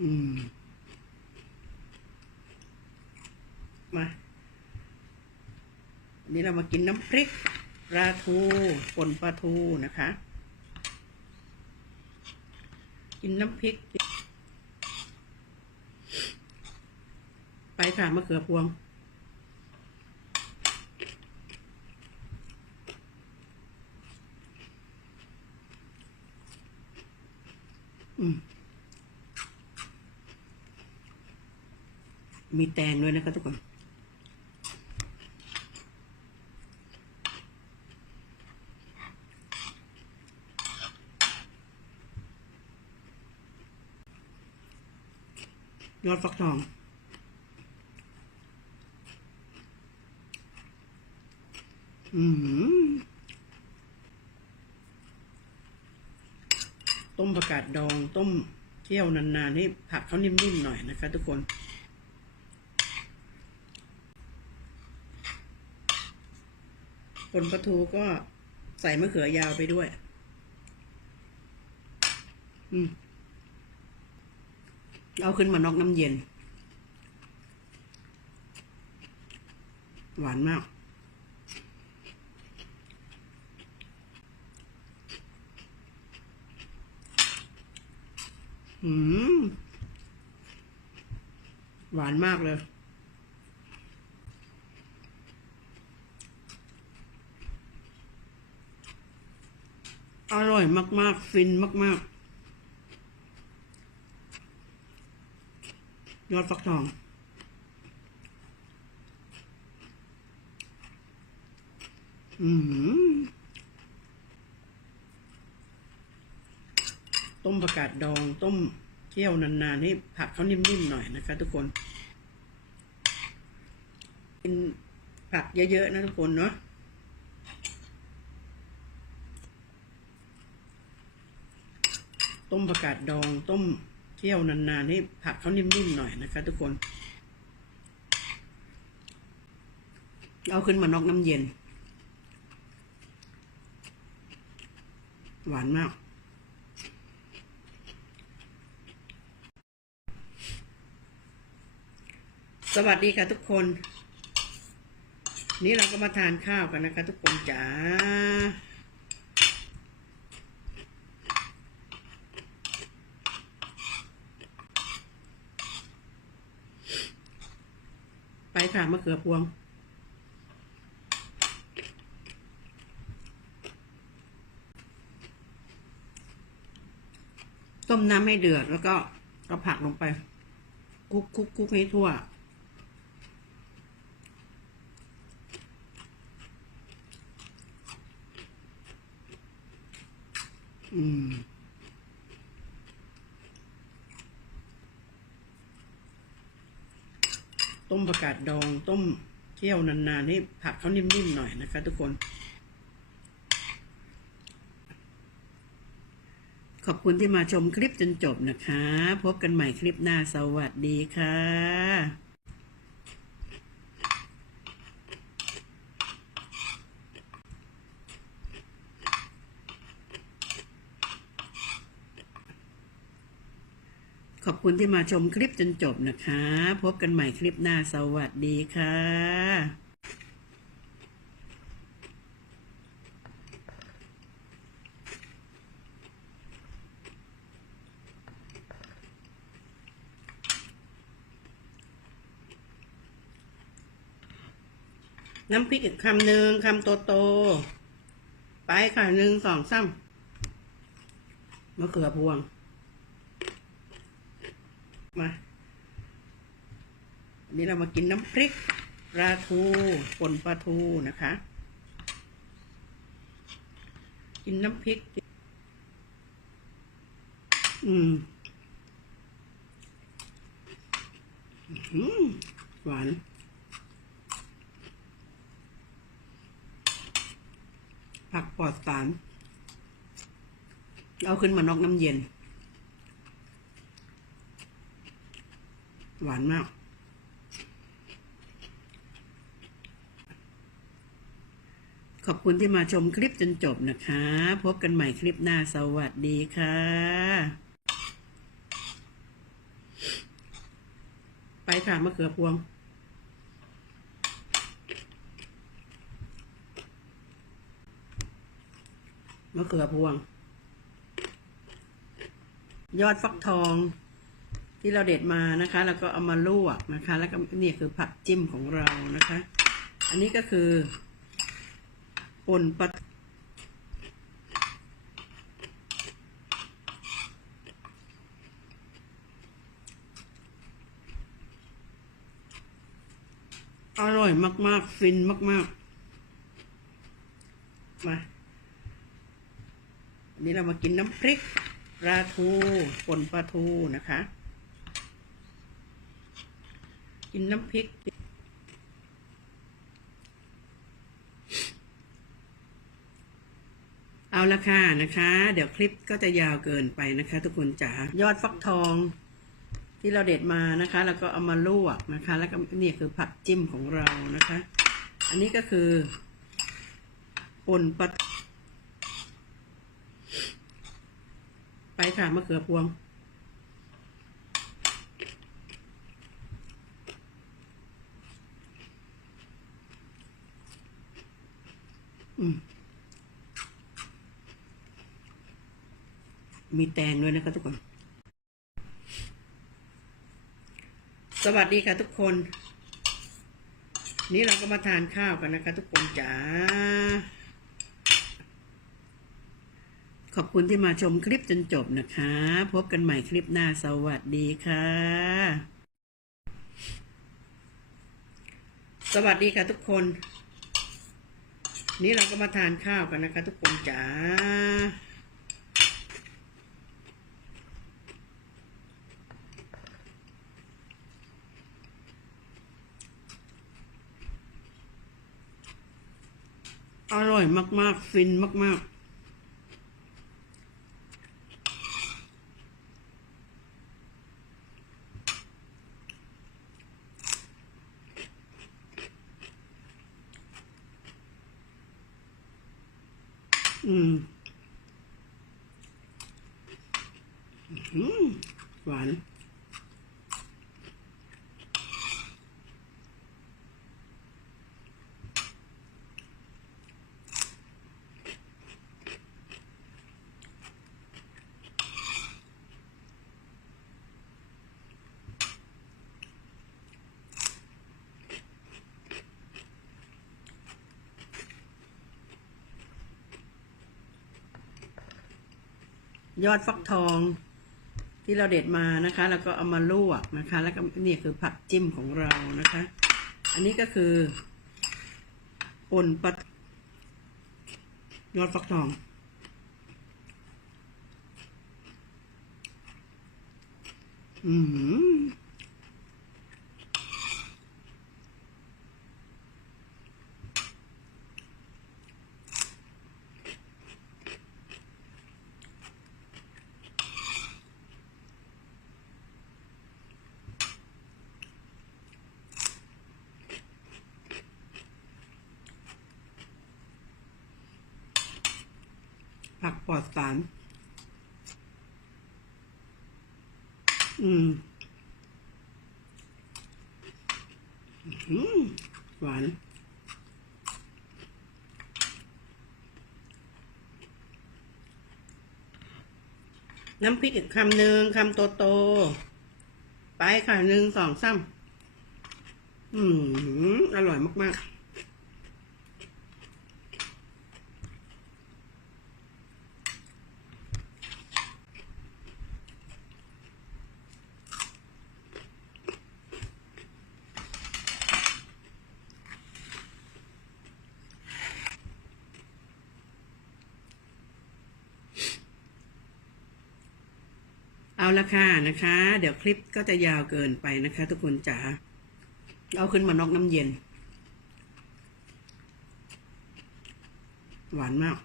อืม มาอันนี้เรามากินน้ำพริกปลาทูป่นปลาทูนะคะ กินน้ำพริก ไปค่ะมะเขือพวงอืม มีแตงด้วยนะคะทุกคนยอดฟักทองอืมต้มประกาศดอง ต้มเคี่ยวนานๆให้ผักเขานิ่มๆหน่อยนะคะทุกคน ผลปลาทูก็ใส่มะเขือยาวไปด้วย อืม เอาขึ้นมานอกน้ำเย็น หวานมากอืมหวานมากเลย อ ร่อยมาก ๆ ฟินมาก ๆ ยอดฟักทองอืมต้มประกาศดอง ต้มเคี่ยวนานๆให้ผักเขานิ่มๆหน่อยนะคะ ทุกคนกินผักเยอะๆนะทุกคนเนาะ ต้มประกาศดอง ต้มเคี่ยวนานๆให้ผักเขานิ่มๆหน่อยนะคะ ทุกคน เอาขึ้นมานอกน้ำเย็น หวานมากสวัสดีค่ะทุกคน นี่เราก็มาทานข้าวกันนะคะทุกคนจ๋า ไปค่ะมะเขือพวง ต้มน้ำให้เดือดแล้วก็ก็ผักลงไปคุกคุกคุกให้ทั่ว อืม ต้มประกาศดอง ต้มเคี่ยวนานๆให้ผักเขานิ่มๆหน่อยนะคะ ทุกคน ขอบคุณที่มาชมคลิปจนจบนะคะ พบกันใหม่คลิปหน้าสวัสดีค่ะ อบคุณที่มาชมคลิปจนจบนะคะ พบกันใหม่คลิปหน้าสวัสดีค่ะน้ำพริกอีกคำหนึ่งคำโตโตๆไปค่ะหนึ่งสองสามมะเขือพวง มาอันนี้เรามากินน้ำพริกปลาทูป่นปลาทูนะคะ กินน้ำพริก อืมอืมหวานผักปลอดสาร เอาขึ้นมานอกน้ำเย็น หวานมาก ขอบคุณที่มาชมคลิปจนจบนะคะ พบกันใหม่คลิปหน้าสวัสดีค่ะ ไปค่ะมะเขือพวงมะเขือพวง ยอดฟักทอง ที่เราเด็ดมานะคะ แล้วก็เอามาลวกนะคะ แล้วก็นี่คือผักจิ้มของเรานะคะ อันนี้ก็คือป่นปลาอร่อยมาก ๆ ฟินมาก ๆ มาอันนี้เรามากินน้ำพริกปลาทูป่นปลาทูนะคะ กินน้ำพริก เอาละค่ะนะคะ เดี๋ยวคลิปก็จะยาวเกินไปนะคะ ทุกคนจ๋ายอดฟักทองที่เราเด็ดมานะคะ แล้วก็เอามาลวกนะคะ แล้วก็นี่คือผักจิ้มของเรานะคะ อันนี้ก็คือป่นปลาไปค่ะมะเขือพวง มีแตงด้วยนะคะทุกคน สวัสดีค่ะทุกคน นี่เราก็มาทานข้าวกันนะคะ ทุกคนจ๋า ขอบคุณที่มาชมคลิปจนจบนะคะ พบกันใหม่คลิปหน้าสวัสดีค่ะ สวัสดีค่ะทุกคน นี่เราก็มาทานข้าวกันนะคะ ทุกคนจ๋าอร่อยมาก ๆ ฟินมาก ๆ อืมอืมหวาน ยอดฟักทองที่เราเด็ดมานะคะ แล้วก็เอามาลวกนะคะ แล้วก็นี่คือผักจิ้มของเรานะคะ อันนี้ก็คือป่นปลายอดฟักทอง อืม ผักปลอดสาร อืม อืม หวาน น้ำพริกอีกคำหนึ่งคำโตโตๆไปค่ะหนึ่งสองสามอืม อร่อยมาก ๆ ละค่ะนะคะ เดี๋ยวคลิปก็จะยาวเกินไปนะคะ ทุกคนจ๋าเอาขึ้นมานอกน้ำเย็น หวานมาก